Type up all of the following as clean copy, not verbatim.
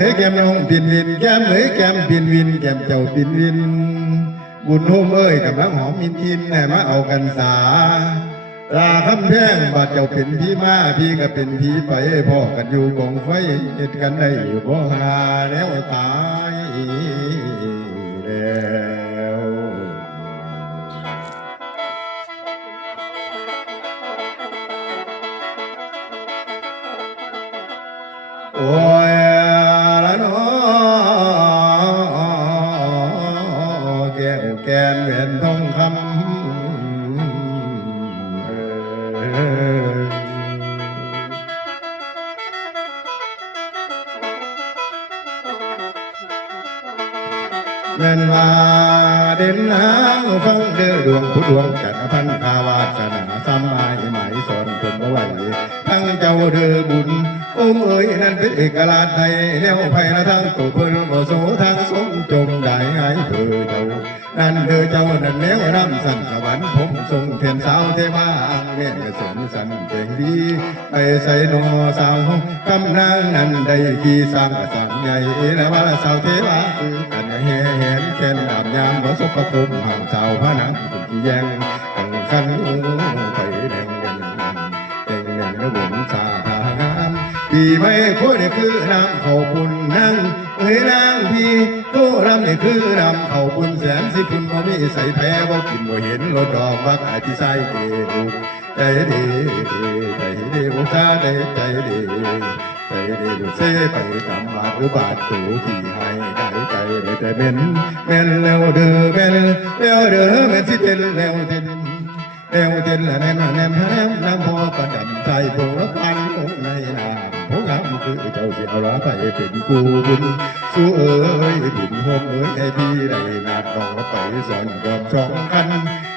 เฮ้ยแก้มน้องปินวินแก้มเฮ้ยแก้มปินวินแก้มเจ้าปินวินบุญโฮมเอ้ยกำลังหอมมินอินแน่มาเอากันสาลาคำแพงบาดเจ้าเป็นพี่มาพี่ก็เป็นพี่ไปพ่อกันอยู่กองไฟเหตุกันได้อยู่บ่หาแล้วตายแล้วโอ้ยละน้อแก้วแกนเวียนทองคำแม่นว่าเด่นนางฟังเดือดวงผู้ดวงจันทร์พันภาวาสนาสำไม้หมายสอนคนบ่ไหวทั้งเจ้าเดือบุญองค์เอ๋ยนั่นเป็นเอกราชไทยแนวไพละทั้งตัวเพิ่นบ่โสทั้งสมจงได้หายเธอเจ้านั่นเธอเจ้านั่นแนวรำสั่นสวรรค์ผมทรงเทียนสาวเทวาอังเม่นเสริมสันเก่งดีไปใส่นอสาวคำนางนั้นได้ขี่สร้างสันใหญ่และว่าสาวเทวากันแห่แหนแค่นดาบยามบ่สบประคมห่างสาวพระนังที่แยงตั้งคันไปแดงแดงแดงแดงระบุสาธางามพี่ไม่ควรนี่คือนางเขาปุ่นนางเอ้ยนางพี่โตรำนี่คือนำเขาปุ่นแสนสิคุณบ่มีใส่แพ้บ่กินบ่เห็นรถดอกว่าขายที่ใส่เกลูกใจดีใจดีบุษาใจดีใจดีบุเสไปกำบาดหรือบาดตูขี่ให้ได้ใจได้แต่เป็นแม่นแล้วเด้อแม่นแล้วเด้อแม่นสิเป็นแล้วเด่นแล้วเด่นละแน่นแน่นแน่นน้ำพอประดับใจพงละพันองในนาพงงามคือเจ้าสิเอาละไปเป็นกูบุญสู้เอ๋ยดินหงเอ๋ยไอ้พี่ได้นาดน้องไปสอนกอบสองคัน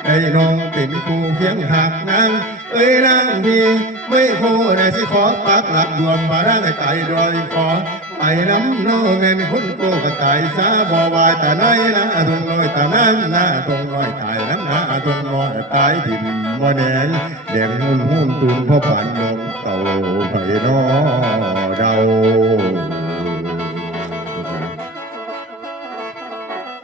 ไอ้น้องเป็นกูเพียงหักนางเอ้ยนางพี่ไม่โคได้สิขอปักหลักดวงมาร่างให้ตายดอยขอไปน้ำน้องเงินคนโกก็ตายซาบ่วายแต่น้อยนะตรงน้อยแต่นั้นนะตรงน้อยตายนั้นนะตรงน้อยตายถิ่นว่าแดงแดงหุ่นตุนพ่อผ่านนมเต่าไผ่นอเรา